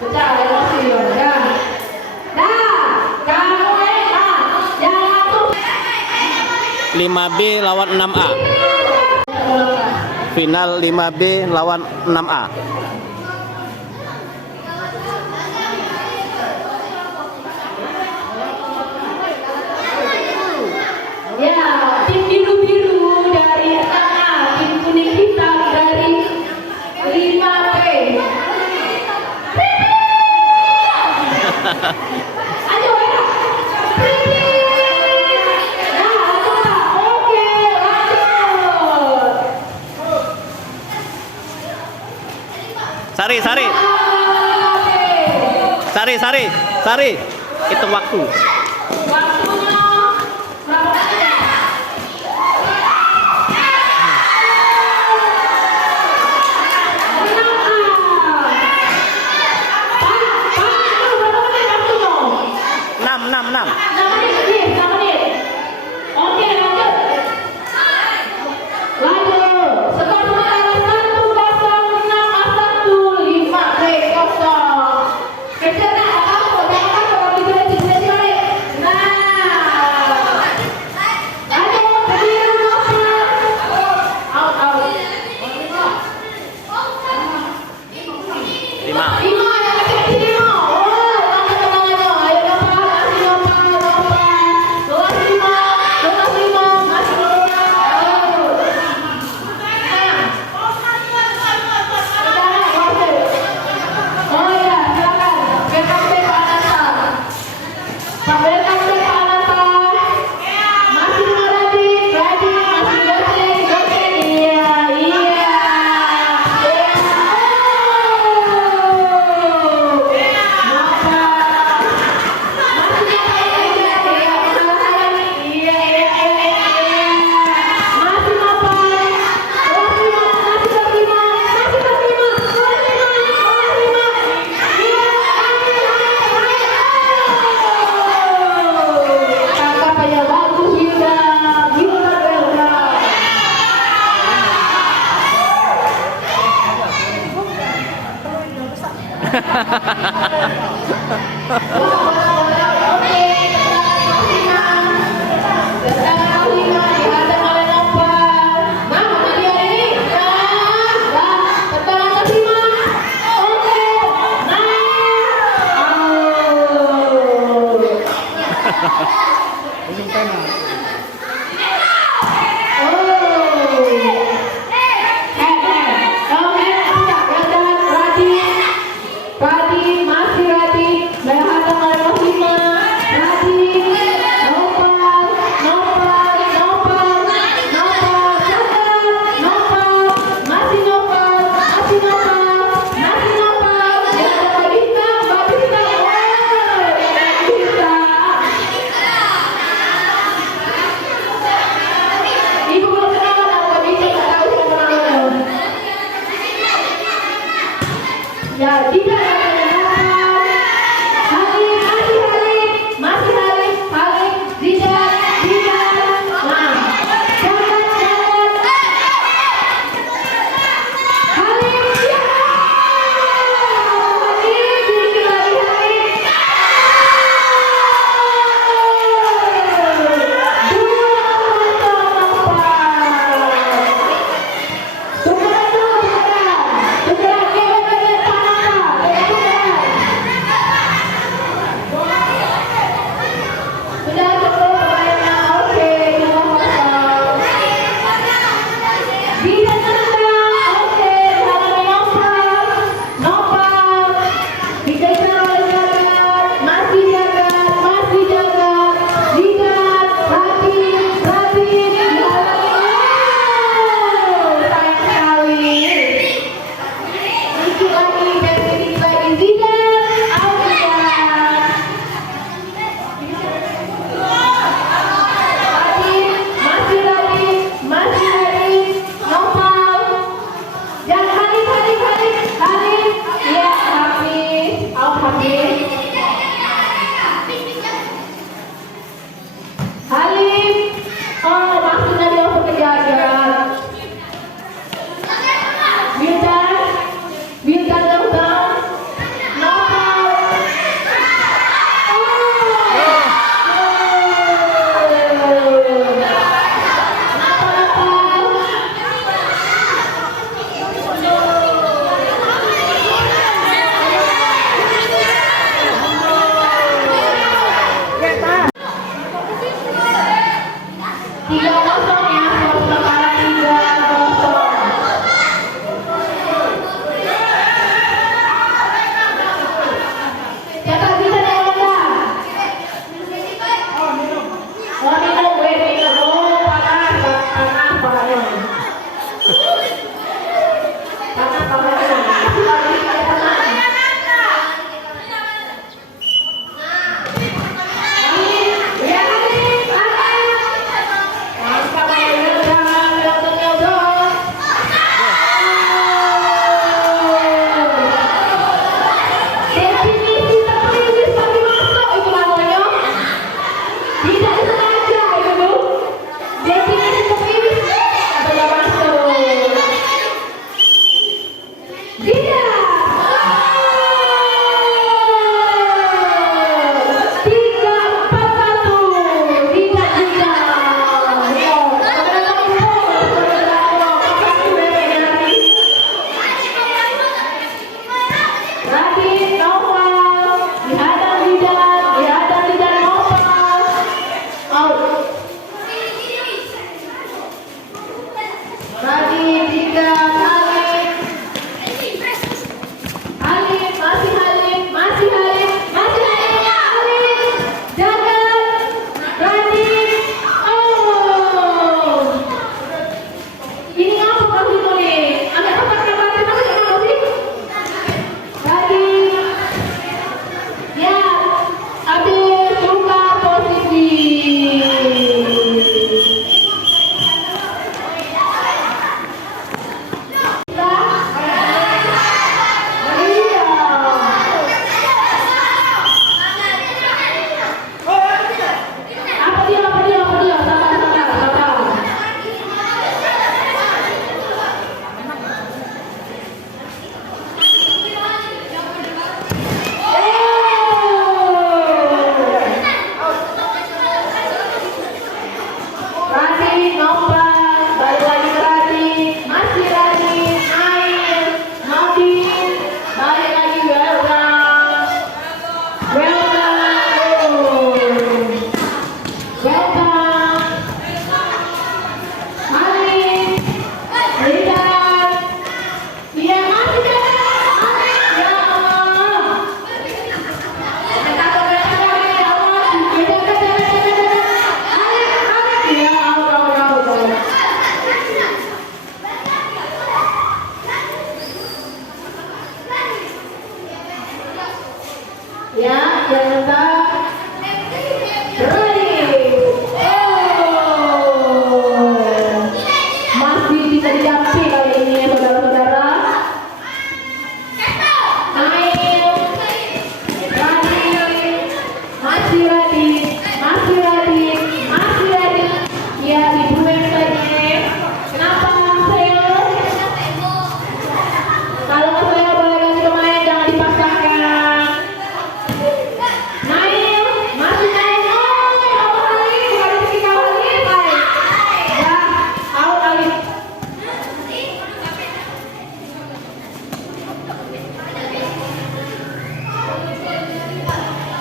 Pecah emosi ya. Nah, kamu yang langsung 5B lawan 6A. Final 5B lawan 6A. ya, tim biru-biru dari A, tim kuning hitam dari 5B. Ayo ya. Nah, coba. Oke, lanjut. Sari. Hitung waktu. Waktunya berapa menit? Enam. 6 menit. Oke, lanjut. Skor sementara 1-0, 5-0. Kejar nak, jangan kalau bisa balik. Nah, lanjut, berdiri nomor. Out. 5. 5 yang kecil sini mau. Tangan-tangannya. Ayo Nopal, masih Nopal. Kelas 5, masih Nopal. Oh iya, silakan. Welcome back Pak Ananta. Welcome back Pak Ananta. Masih Radit, masih Gosen. Iya. Ya, tidak Segera, Tidak. Tiga, empat, satu. Tidak, tidak. Lagi, Noval. Dihadang tidak Noval. Out. Lagi, tiga, Halim. Halim, masih Halim, masih Halim, masih Halim, Halim, Jagat, Rani, oh, ini apa kalau itu nih? Ada apa kabarnya tapi apa sih? Tadi, ya, habis buka posisi. Apa dia? Sabar. Rani, Noval, balik lagi ke Rani, masih Rani, Ain, Nodin, balik lagi welcome. Halim, Lidan, iya masih ya Allah. Ya, yang tetap ready. Oh, masih bisa didampingi kali ini ya saudara-saudara. Nail, Rani, masih ready. Ya, ibu yang tadi. Kenapa saya? Kalau saya boleh ganti pemain jangan dipaksakan. Nail, masih Nail. Oh, apa kali? Bukan rezeki kau lagi, baik. Ya, out kali.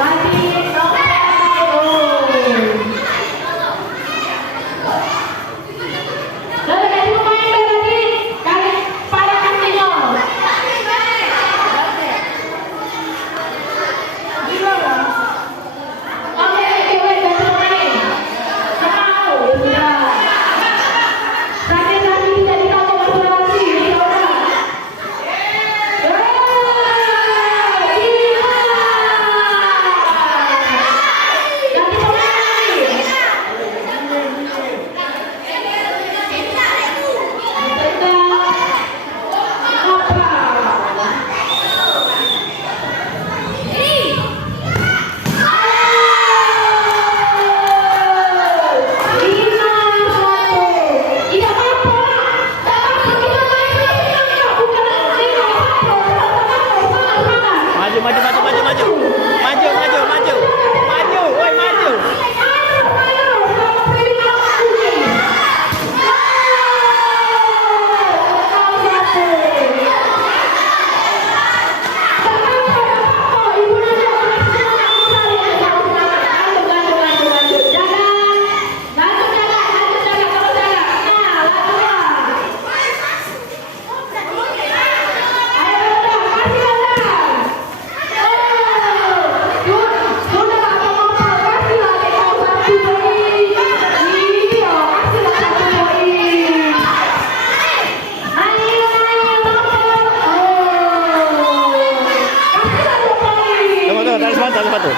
Tadi, lalu ganti pemain berarti kali pada Castillo. Oke, ganti pemain. Tahu, ya sudah. Tadi tidak ditahu asuransi, ya udah. Ganti pemain. Maju. Tunggu, tarik sepatu.